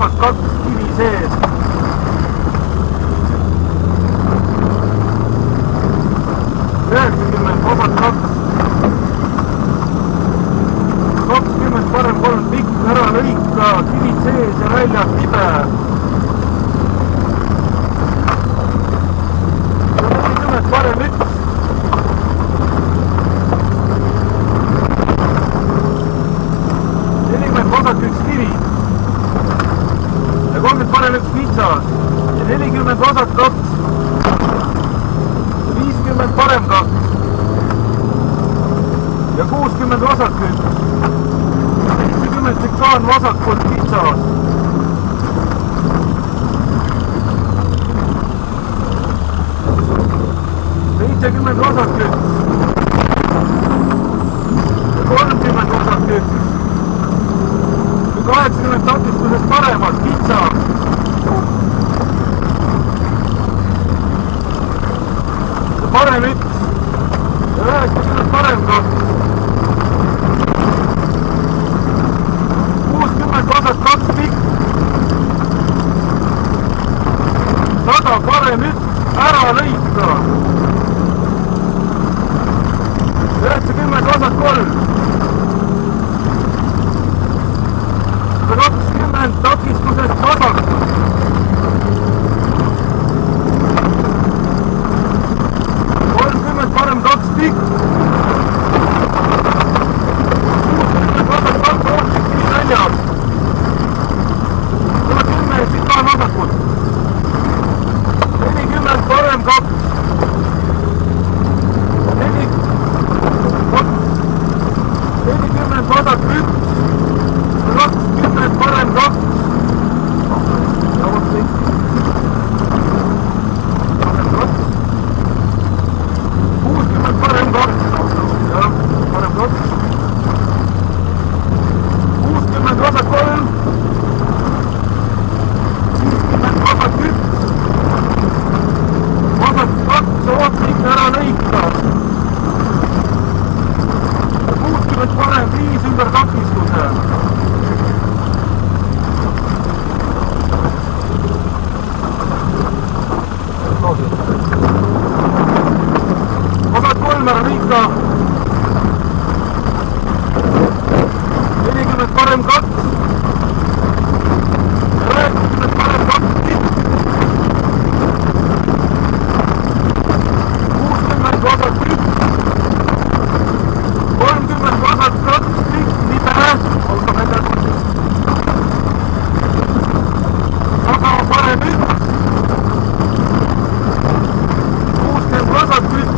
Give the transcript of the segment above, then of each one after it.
vasak 2 kivi sees. vasak 2. 20 parem 3 pikk, ära lõika, kivid sees ja väljas libe. 40 parem 1. 40 vasak 1 kivi. Ja 30 parem 1 kitsas. Ja 40 vasak 2. 50 parem 2. Ja 60 vasak 1. 70 tsikkaan vasakult kitsas. 70 vasak 1. Ja 30 vasak 1. Ja 80 takistusest paremas kitsas. Ja parem 1. Ja 90 parem 2. 60 vasak 2 pikk. 100 parem 1. Ära lõika. 90 vasak 3. 120 takistusest vasak. 30 parem 2 pikk. 60 vasak 2 ootlik kivi väljas. 110 tsikkaan vasakult. 40 parem 2. 40 vasak 1. 20 parem 2. Ja vot kõik. Parem 2. 60 parem 2. Ja, parem 2. 60 vasak 3. 50 vasak 1. Vasak 2 ootlik ära lõika. 60 parem 5 ümber takistuse. Vasak 3 ära lõika. 40 parem 2. 90 parem 2 pikk. 60 vasak 1. 30 vasak 2 pikk, libe. Olga välja. 100 parem 1. 60 vasak 1.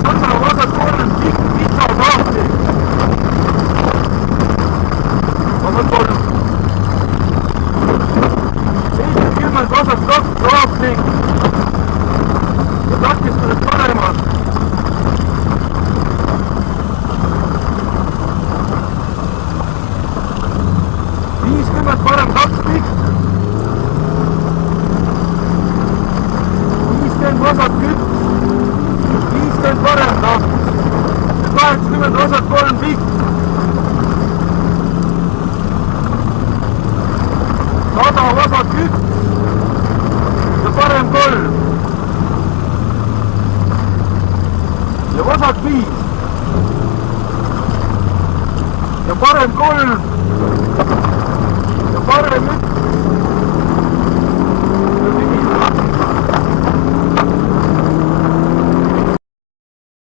100 vasak 3 pikk, kitsas lahti. Vasak 3. 70 vasak 2 lahti. Ja takistused paremad. 50 parem 2 pikk. 50 vasak 1. 50 parem 2. 80 vasak 3 pikk. 100 vasak 1. Ja parem 3. Ja vasak 5. Ja parem 3. Ja parem 1.